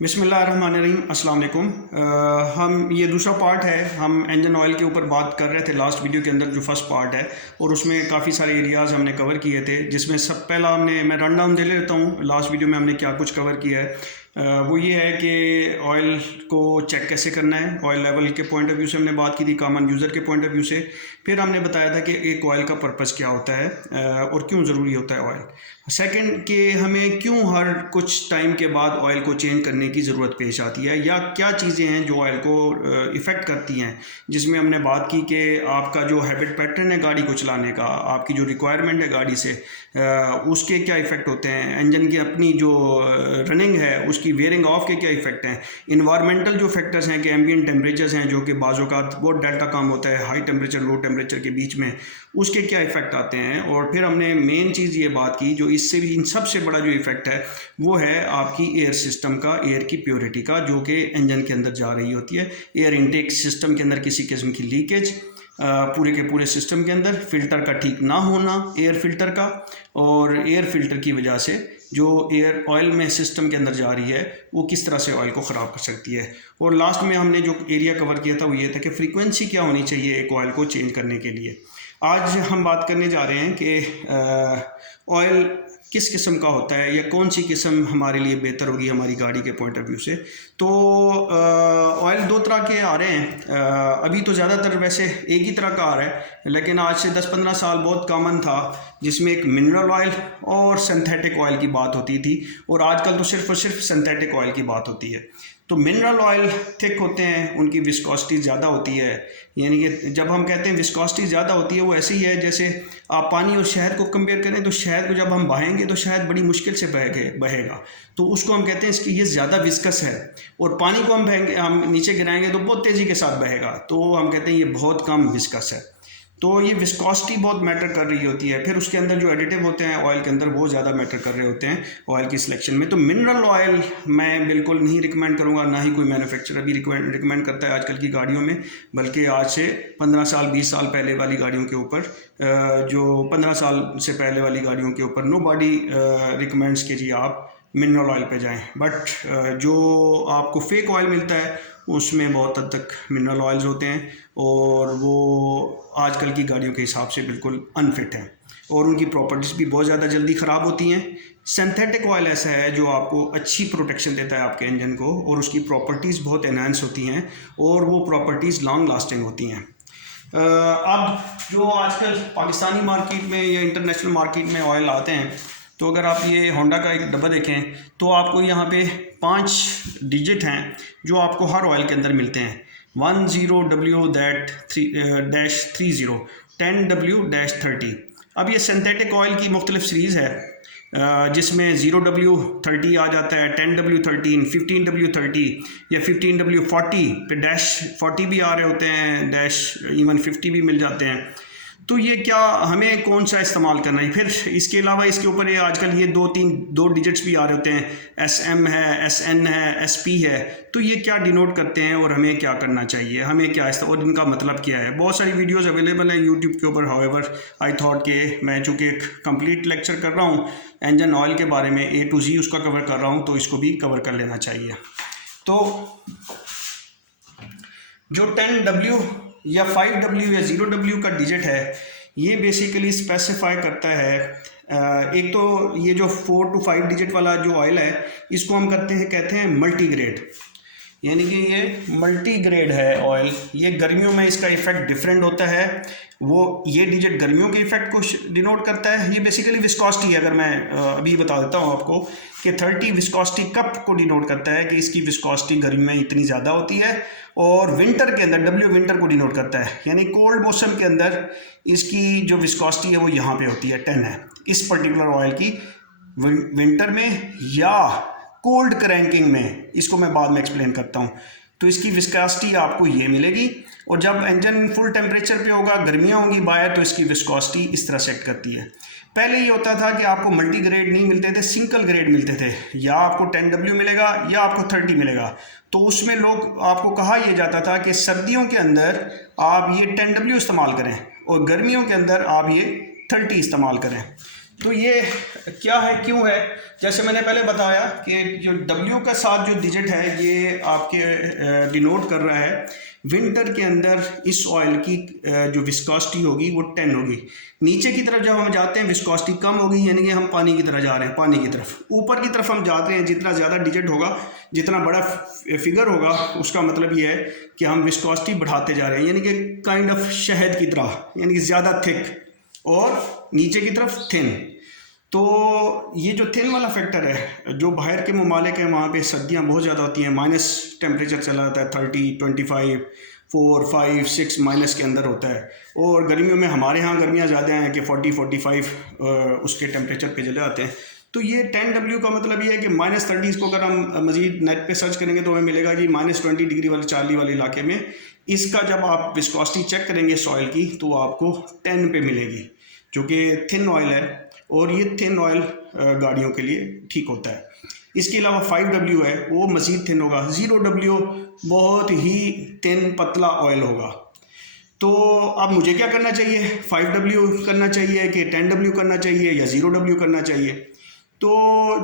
बिस्मिल्लाहिर्रहमानिर्रहीम अस्सलाम वालेकुम। हम ये दूसरा पार्ट है। हम इंजन ऑयल के ऊपर बात कर रहे थे लास्ट वीडियो के अंदर, जो फर्स्ट पार्ट है, और उसमें काफ़ी सारे एरियाज़ हमने कवर किए थे, जिसमें सब पहला मैं रन डाउन दे लेता हूँ लास्ट वीडियो में हमने क्या कुछ कवर किया है। वो ये है कि ऑयल को चेक कैसे करना है। ऑयल लेवल के पॉइंट ऑफ व्यू से हमने बात की थी, कॉमन यूज़र के पॉइंट ऑफ व्यू से। फिर हमने बताया था कि एक ऑयल का पर्पस क्या होता है और क्यों ज़रूरी होता है ऑयल। सेकंड कि हमें क्यों हर कुछ टाइम के बाद ऑयल को चेंज करने की ज़रूरत पेश आती है, या क्या चीज़ें हैं जो ऑयल को इफ़ेक्ट करती हैं। जिसमें हमने बात की कि आपका जो हैबिट पैटर्न है गाड़ी को चलाने का, आपकी जो रिक्वायरमेंट है गाड़ी से, उसके क्या इफ़ेक्ट होते हैं। इंजन की अपनी जो रनिंग है उसकी वेयरिंग ऑफ के क्या इफ़ेक्ट हैं। इन्वायरमेंटल जो फैक्टर्स हैं कि एम्बिएंट टेम्परेचर्स हैं, जो कि बाज़ों का बहुत डेल्टा काम होता है हाई टेम्परेचर लो टेम्परेचर के बीच में, उसके क्या इफ़ेक्ट आते हैं। और फिर हमने मेन चीज़ ये बात की, जो इससे भी इन सबसे बड़ा जो इफ़ेक्ट है वो है आपकी एयर सिस्टम का, एयर की प्योरिटी का, जो कि इंजन के अंदर जा रही होती है। एयर इनटेक सिस्टम के अंदर किसी किस्म की लीकेज, पूरे के पूरे सिस्टम के अंदर फ़िल्टर का ठीक ना होना, एयर फिल्टर का, और एयर फिल्टर की वजह से जो एयर ऑयल में सिस्टम के अंदर जा रही है वो किस तरह से ऑयल को ख़राब कर सकती है। और लास्ट में हमने जो एरिया कवर किया था वो ये था कि फ्रीक्वेंसी क्या होनी चाहिए एक ऑयल को चेंज करने के लिए। आज हम बात करने जा रहे हैं कि ऑयल किस किस्म का होता है, या कौन सी किस्म हमारे लिए बेहतर होगी हमारी गाड़ी के पॉइंट ऑफ व्यू से। तो ऑयल दो तरह के आ रहे हैं। अभी तो ज़्यादातर वैसे एक ही तरह का आ रहा है, लेकिन आज से 10-15 साल बहुत कॉमन था, जिसमें एक मिनरल ऑयल और सिंथेटिक ऑयल की बात होती थी, और आजकल तो सिर्फ और सिर्फ सिंथेटिक ऑयल की बात होती है। तो मिनरल ऑयल थिक होते हैं, उनकी विस्कोसिटी ज़्यादा होती है। यानी कि जब हम कहते हैं विस्कोसिटी ज़्यादा होती है, वो ऐसे ही है जैसे आप पानी और शहद को कंपेयर करें, तो शहद को जब हम बहाएंगे तो शहद बड़ी मुश्किल से बहेगा, तो उसको हम कहते हैं इसकी ये ज़्यादा विस्कस है। और पानी को हम नीचे गिराएंगे तो बहुत तेज़ी के साथ बहेगा, तो हम कहते हैं ये बहुत कम विस्कस है। तो ये विस्कोसिटी बहुत मैटर कर रही होती है। फिर उसके अंदर जो एडिटिव होते हैं ऑयल के अंदर, वो ज़्यादा मैटर कर रहे होते हैं ऑयल की सिलेक्शन में। तो मिनरल ऑयल मैं बिल्कुल नहीं रिकमेंड करूँगा, ना ही कोई मैन्युफैक्चरर भी रिकमेंड करता है आजकल की गाड़ियों में। बल्कि आज से 15 साल 20 साल पहले वाली गाड़ियों के ऊपर, जो 15 साल से पहले वाली गाड़ियों के ऊपर नो बॉडी रिकमेंड्स कि जी आप मिनरल ऑयल पे जाएं। बट जो आपको फेक ऑयल मिलता है उसमें बहुत हद तक मिनरल ऑयल्स होते हैं, और वो आजकल की गाड़ियों के हिसाब से बिल्कुल अनफिट हैं, और उनकी प्रॉपर्टीज़ भी बहुत ज़्यादा जल्दी ख़राब होती हैं। सिंथेटिक ऑयल ऐसा है जो आपको अच्छी प्रोटेक्शन देता है आपके इंजन को, और उसकी प्रॉपर्टीज़ बहुत एनहांस होती हैं, और वो प्रॉपर्टीज़ लॉन्ग लास्टिंग होती हैं। अब जो आजकल पाकिस्तानी मार्केट में या इंटरनेशनल मार्केट में ऑयल आते हैं, तो अगर आप ये होंडा का एक डब्बा देखें तो आपको यहाँ पे 5 डिजिट हैं जो आपको हर ऑयल के अंदर मिलते हैं। 10W-30, 10W-30। अब ये सिंथेटिक ऑयल की मुख्तलिफ सीरीज़ है, जिसमें 0W-30 आ जाता है, 10W-13, 15W-30 या 15W-40 पे -40 भी आ रहे होते हैं, इवन 50 भी मिल जाते हैं। तो ये क्या हमें कौन सा इस्तेमाल करना है। फिर इसके अलावा इसके ऊपर ये आजकल ये 2 डिजिट्स भी आ रहे होते हैं, SM है, SN है, SP है। तो ये क्या डिनोट करते हैं और हमें क्या करना चाहिए, हमें क्या और इनका मतलब क्या है। बहुत सारी वीडियोस अवेलेबल हैं यूट्यूब के ऊपर। हाउएवर आई थॉट कि मैं चूँकि एक कंप्लीट लेक्चर कर रहा हूँ इंजन ऑयल के बारे में, A to Z उसका कवर कर रहा हूँ, तो इसको भी कवर कर लेना चाहिए। तो जो 10W या 5W या 0W का डिजिट है, ये बेसिकली स्पेसिफाई करता है, एक तो ये जो 4 to 5 डिजिट वाला जो ऑयल है, इसको हम कहते हैं मल्टी ग्रेड। यानी कि ये मल्टी ग्रेड है ऑयल। ये गर्मियों में इसका इफेक्ट डिफरेंट होता है, वो ये डिजिट गर्मियों के इफेक्ट को डिनोट करता है। ये बेसिकली विस्कोसिटी है, अगर मैं अभी बता देता हूँ आपको कि 30 विस्कोसिटी कब को डिनोट करता है कि इसकी विस्कोसिटी गर्मी में इतनी ज़्यादा होती है, और विंटर के अंदर W विंटर को डिनोट करता है, यानी कोल्ड मौसम के अंदर इसकी जो विस्कोसिटी है वो यहाँ पे होती है 10 है इस पर्टिकुलर ऑयल की। विंटर में या कोल्ड क्रैंकिंग में, इसको मैं बाद में एक्सप्लेन करता हूँ, तो इसकी विस्कोसिटी आपको ये मिलेगी। और जब इंजन फुल टेम्परेचर पे होगा, गर्मियाँ होंगी बाहर, तो इसकी विस्कोसिटी इस तरह सेट करती है। पहले ये होता था कि आपको मल्टी ग्रेड नहीं मिलते थे, सिंगल ग्रेड मिलते थे, या आपको 10W मिलेगा या आपको 30 मिलेगा। तो उसमें लोग आपको कहा यह जाता था कि सर्दियों के अंदर आप ये 10W इस्तेमाल करें और गर्मियों के अंदर आप ये 30 इस्तेमाल करें। तो ये क्या है, क्यों है, जैसे मैंने पहले बताया कि जो W का साथ जो डिजिट है ये आपके डिनोट कर रहा है विंटर के अंदर इस ऑयल की जो विस्कोसिटी होगी वो 10 होगी। नीचे की तरफ जब हम जाते हैं विस्कोसिटी कम होगी, यानी कि हम पानी की तरह जा रहे हैं, पानी की तरफ। ऊपर की तरफ हम जाते हैं, जितना ज़्यादा डिजिट होगा, जितना बड़ा फिगर होगा, उसका मतलब ये है कि हम विस्कोसिटी बढ़ाते जा रहे हैं, यानी कि काइंड ऑफ शहद की तरह, यानी कि ज़्यादा थिक और नीचे की तरफ थिन। तो ये जो थिन वाला फैक्टर है, जो बाहर के ममालिक हैं वहाँ पे सर्दियाँ बहुत ज़्यादा होती हैं, माइनस टेम्परेचर चला जाता है, 30, 25, 4, 5, 6 माइनस के अंदर होता है। और गर्मियों में हमारे यहाँ गर्मियाँ ज़्यादा हैं कि 40, 45 उसके टेम्परेचर पे चले आते हैं। तो ये 10W का मतलब ये है कि -30 को अगर हम मज़ीद नेट पे सर्च करेंगे तो हमें मिलेगा कि -20 डिग्री वाले चार्ली वाले इलाके में इसका जब आप विस्कोसिटी चेक करेंगे सॉइल की तो आपको 10 पे मिलेगी, जो कि थिन ऑयल है। और ये थिन ऑयल गाड़ियों के लिए ठीक होता है। इसके अलावा 5W है, वो मज़ीद थिन होगा। 0W बहुत ही थिन पतला ऑयल होगा। तो अब मुझे क्या करना चाहिए, 5W करना चाहिए कि 10W करना चाहिए या 0W करना चाहिए? तो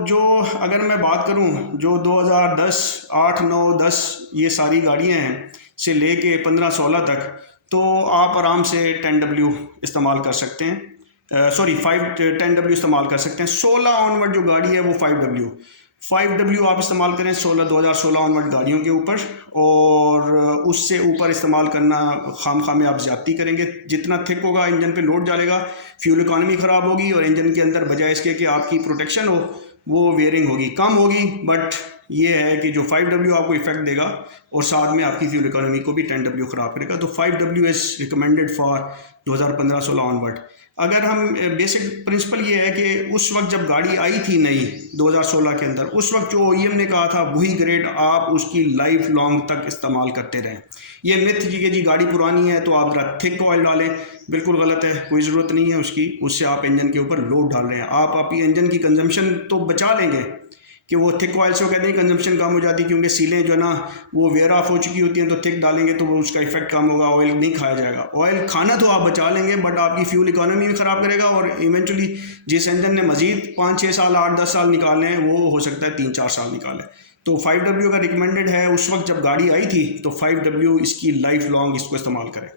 जो अगर मैं बात करूं, जो 2010, 8, 9, 10 ये सारी गाड़ियां हैं से लेके 15-16 तक, तो आप आराम से 10W इस्तेमाल कर सकते हैं, 10W इस्तेमाल कर सकते हैं। 16 ऑनवर्ड जो गाड़ी है वो 5W आप इस्तेमाल करें 2016 ऑनवर्ड गाड़ियों के ऊपर, और उससे ऊपर इस्तेमाल करना खाम में आप ज़्यादती करेंगे। जितना थिक होगा इंजन पे लोड डालेगा, फ्यूल इकॉनमी ख़राब होगी, और इंजन के अंदर बजाय इसके कि आपकी प्रोटेक्शन हो वो वेयरिंग होगी, कम होगी। बट ये है कि जो 5W आपको इफेक्ट देगा और साथ में आपकी फ्यूल इकॉनमी को भी 10W ख़राब करेगा। तो 5W is recommended for 2015-16 onward. अगर हम बेसिक प्रिंसिपल ये है कि उस वक्त जब गाड़ी आई थी नई 2016 के अंदर, उस वक्त जो OEM ने कहा था वही ग्रेड आप उसकी लाइफ लॉन्ग तक इस्तेमाल करते रहें। ये मिथ कि जी गाड़ी पुरानी है तो आप थिक ऑयल डालें, बिल्कुल गलत है, कोई ज़रूरत नहीं है उसकी। उससे आप इंजन के ऊपर लोड डाल रहे हैं। आप अपनी इंजन की कंजम्पशन तो बचा लेंगे कि वो थिक ऑयल से वो कहते हैं कंजम्पशन कम हो जाती है, क्योंकि सीलें जो है ना वो वेयर ऑफ हो चुकी होती हैं, तो थिक डालेंगे तो वो उसका इफेक्ट कम होगा, ऑयल नहीं खाया जाएगा। ऑयल खाना तो आप बचा लेंगे बट आपकी फ्यूल इकॉनमी भी ख़राब करेगा, और इवेंचुअली जिस इंजन ने मजीद 5-6 साल 8-10 साल निकालने हैं वो हो सकता है 3-4 साल निकाले। तो 5W का रिकमेंडेड है। उस वक्त जब गाड़ी आई थी तो 5W इसकी लाइफ लॉन्ग इसको इस्तेमाल करें।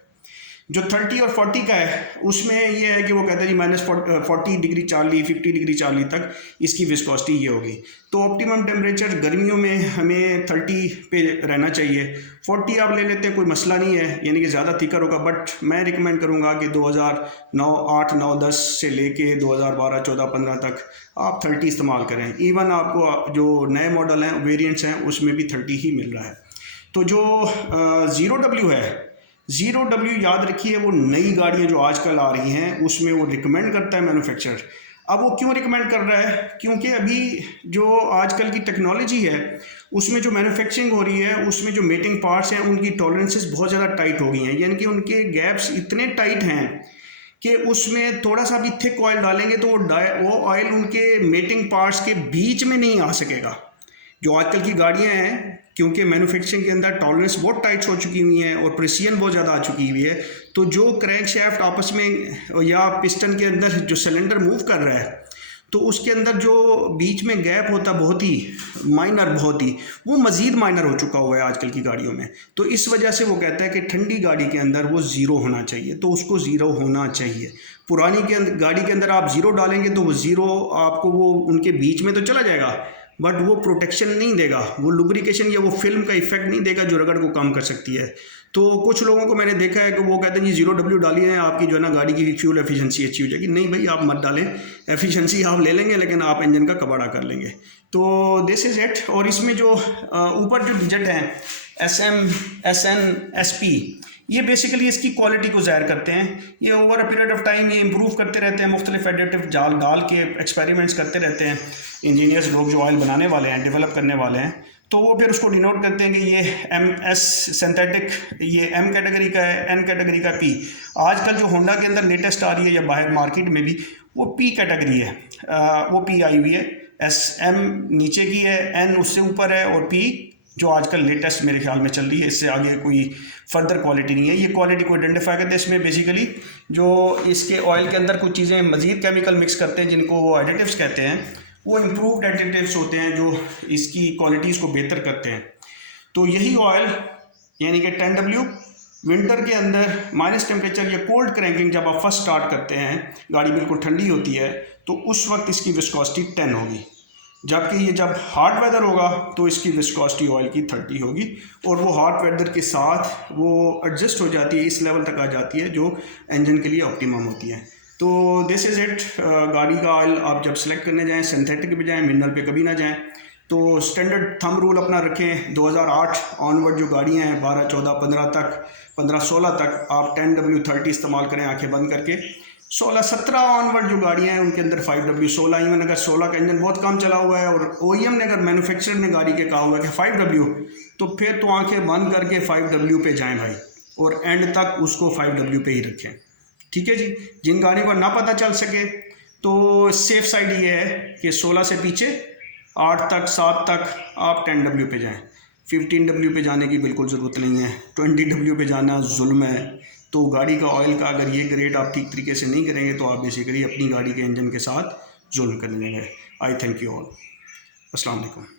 जो 30 और 40 का है उसमें ये है कि वो कहते हैं जी -40 डिग्री चार्ली, 50 डिग्री चार्ली तक इसकी विस्कोसिटी ये होगी। तो ऑप्टिमम टेम्परेचर गर्मियों में हमें 30 पे रहना चाहिए। 40 आप ले लेते हैं, कोई मसला नहीं है, यानी कि ज़्यादा थिकर होगा। बट मैं रिकमेंड करूँगा कि 2009, 8, 9, 10 से लेके 2012, 14, 15 तक आप 30 इस्तेमाल करें। इवन आपको जो नए मॉडल हैं, वेरिएंट्स हैं, उसमें भी 30 ही मिल रहा है। तो जो 0W है, 0W याद रखिए, वो नई गाड़ियाँ जो आजकल आ रही हैं उसमें वो रिकमेंड करता है मैन्युफैक्चरर। अब वो क्यों रिकमेंड कर रहा है? क्योंकि अभी जो आजकल की टेक्नोलॉजी है उसमें जो मैन्युफैक्चरिंग हो रही है उसमें जो मेटिंग पार्ट्स हैं उनकी टॉलरेंसेस बहुत ज़्यादा टाइट हो गई हैं, यानी कि उनके गैप्स इतने टाइट हैं कि उसमें थोड़ा सा भी थिक ऑयल डालेंगे तो वो ऑयल उनके मेटिंग पार्ट्स के बीच में नहीं आ सकेगा। जो आजकल की गाड़ियाँ हैं, क्योंकि मैन्युफैक्चरिंग के अंदर टॉलरेंस बहुत टाइट हो चुकी हुई हैं और प्रेसिजन बहुत ज़्यादा आ चुकी हुई है, तो जो क्रैंक शाफ्ट आपस में या पिस्टन के अंदर जो सिलेंडर मूव कर रहा है तो उसके अंदर जो बीच में गैप होता है बहुत ही माइनर, वो मज़ीद माइनर हो चुका हुआ है आजकल की गाड़ियों में। तो इस वजह से वो कहता है कि ठंडी गाड़ी के अंदर वो ज़ीरो होना चाहिए, तो उसको ज़ीरो होना चाहिए। पुरानी गाड़ी के अंदर आप ज़ीरो डालेंगे तो वो ज़ीरो आपको वो उनके बीच में तो चला जाएगा बट वो प्रोटेक्शन नहीं देगा, वो लुब्रिकेशन या वो फिल्म का इफेक्ट नहीं देगा जो रगड़ को कम कर सकती है। तो कुछ लोगों को मैंने देखा है कि वो कहते हैं जी 0W डालिए, आपकी जो है ना गाड़ी की फ्यूल एफिशिएंसी अच्छी हो जाएगी। नहीं भाई, आप मत डालें, एफिशिएंसी आप ले लेंगे लेकिन आप इंजन का कबाड़ा कर लेंगे। तो दिस इज़ इट। और इसमें जो ऊपर जो डिजिट हैं SM, SN, SP, ये बेसिकली इसकी क्वालिटी को ज़ाहिर करते हैं। ये over a period of time ये इंप्रूव करते रहते हैं, मुख्तलिफ एडिटिव डाल के एक्सपेरिमेंट्स करते रहते हैं इंजीनियर्स लोग जो ऑयल बनाने वाले हैं, डेवलप करने वाले हैं। तो वो फिर उसको डिनोट करते हैं कि ये MS सिंथेटिक, ये M कैटेगरी का है, N कैटेगरी का P। आजकल जो होंडा के अंदर लेटेस्ट आ रही है या बाहर मार्केट में भी वो P कैटेगरी है, वो P आई हुई है। SM नीचे की है, N उससे ऊपर है और P जो आजकल लेटेस्ट मेरे ख्याल में चल रही है, इससे आगे कोई फर्दर क्वालिटी नहीं है। ये क्वालिटी को आइडेंटिफाई करते हैं। इसमें बेसिकली जो इसके ऑयल के अंदर कुछ चीज़ें मज़ीद केमिकल मिक्स करते हैं जिनको वो एडिटिव्स कहते हैं, वो इम्प्रूव्ड एडिटिव्स होते हैं जो इसकी क्वालिटीज़ को बेहतर करते हैं। तो यही ऑयल यानी कि 10W विंटर के अंदर माइनस टेम्परेचर या कोल्ड क्रैंकिंग जब आप फर्स्ट स्टार्ट करते हैं, गाड़ी बिल्कुल ठंडी होती है, तो उस वक्त इसकी विस्कोसिटी 10 होगी, जबकि ये जब हॉट वेदर होगा तो इसकी विस्कोसिटी ऑयल की 30 होगी, और वो हॉट वेदर के साथ वो एडजस्ट हो जाती है, इस लेवल तक आ जाती है जो इंजन के लिए ऑप्टिमम होती है। तो दिस इज़ इट। गाड़ी का ऑयल आप जब सेलेक्ट करने जाएँ सिंथेटिक पे जाएँ, मिनरल पे कभी ना जाएँ। तो स्टैंडर्ड थंब रूल अपना रखें, 2008 ऑनवर्ड जो गाड़ियाँ हैं 12, 14, 15 तक, 15, 16 तक आप 10W 30 इस्तेमाल करें आंखें बंद करके। 16, 17 ऑनवर्ड जो गाड़ियाँ हैं उनके अंदर 5W, 16 इवन अगर 16 का इंजन बहुत कम चला हुआ है और OEM ने अगर मैन्युफैक्चरर ने गाड़ी के कहा हुआ है कि 5W, तो फिर तो आंखें बंद करके 5W पे जाएँ भाई, और एंड तक उसको 5W पे ही रखें। ठीक है जी। जिन गाड़ियों को ना पता चल सके तो सेफ साइड ये है कि 16 से पीछे 8 तक 7 तक आप 10W पे जाएं। 15W पे जाने की बिल्कुल ज़रूरत नहीं है। 20W पे जाना जुल्म है। तो गाड़ी का ऑयल का अगर ये ग्रेड आप ठीक तरीके से नहीं करेंगे तो आप बेसिकली अपनी गाड़ी के इंजन के साथ जुल्म करने लगे। आई थैंक यू ऑल। अस्सलाम वालेकुम।